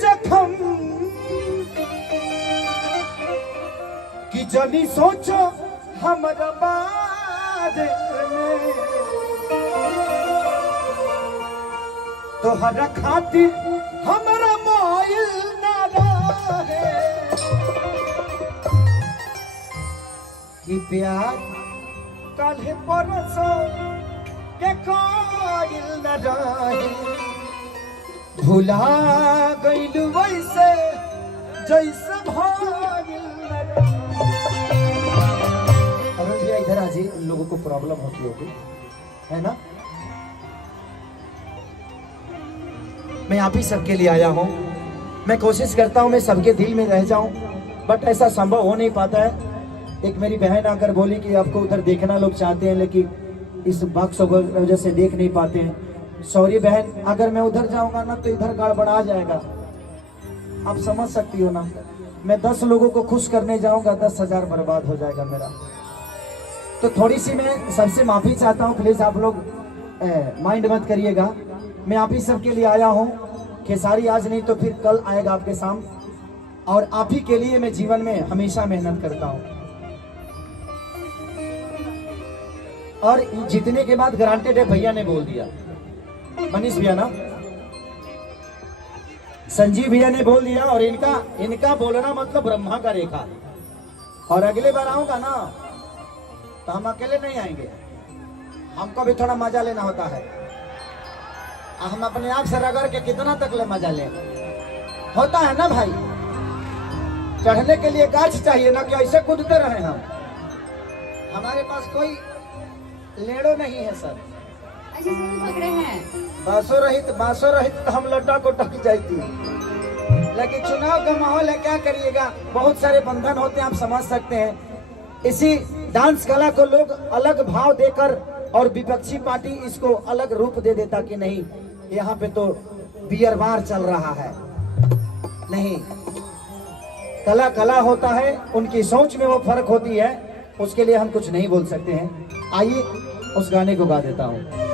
जखम कि जनी सोचो हमरा बारे में तोहरा खातिर हमरा मोइल ना रहे कि प्यार काल्हे परसों के कोइल न रहे भुला गइल वैसे जैसे भइल न रहे। अरुण भैया इधर आज उन लोगों को प्रॉब्लम होती होगी है ना। मैं आप ही सबके लिए आया हूँ। मैं कोशिश करता हूँ मैं सबके दिल में रह जाऊं, बट ऐसा संभव हो नहीं पाता है। एक मेरी बहन आकर बोली कि आपको उधर देखना लोग चाहते हैं लेकिन इस बक्स वजह से देख नहीं पाते हैं। सॉरी बहन, अगर मैं उधर जाऊंगा ना तो इधर गड़बड़ा जाएगा, आप समझ सकती हो ना। मैं 10 लोगों को खुश करने जाऊंगा 10,000 बर्बाद हो जाएगा मेरा। तो थोड़ी सी मैं सबसे माफी चाहता हूँ, प्लीज आप लोग माइंड मत करिएगा। मैं आप ही सबके लिए आया हूँ। खेसारी आज नहीं तो फिर कल आएगा आपके सामने, और आप ही के लिए मैं जीवन में हमेशा मेहनत करता हूँ। और जीतने के बाद ग्रांटेड है, भैया ने बोल दिया, मनीष भैया ना, संजीव भैया ने बोल दिया। और इनका बोलना मतलब ब्रह्मा का रेखा। और अगले बार आऊंगा ना तो हम अकेले नहीं आएंगे, हमको भी थोड़ा मजा लेना होता है। हम अपने आप से रगड़ के कितना तक ले मजा ले होता है ना भाई। चढ़ने के लिए गाछ चाहिए ना कि ऐसे कूदते रहे हम। हमारे पास कोई लेड़ो नहीं है सर। अच्छा पकड़े हैं बांसो रहित तो हम लड्डा को टक जाती। लेकिन चुनाव का माहौल है, क्या करिएगा, बहुत सारे बंधन होते हैं, आप समझ सकते हैं। इसी डांस कला को लोग अलग भाव देकर और विपक्षी पार्टी इसको अलग रूप दे देता कि नहीं यहाँ पे तो बियर बार चल रहा है। नहीं, कला कला होता है, उनकी सोच में वो फर्क होती है, उसके लिए हम कुछ नहीं बोल सकते हैं। आइए उस गाने को गा देता हूँ।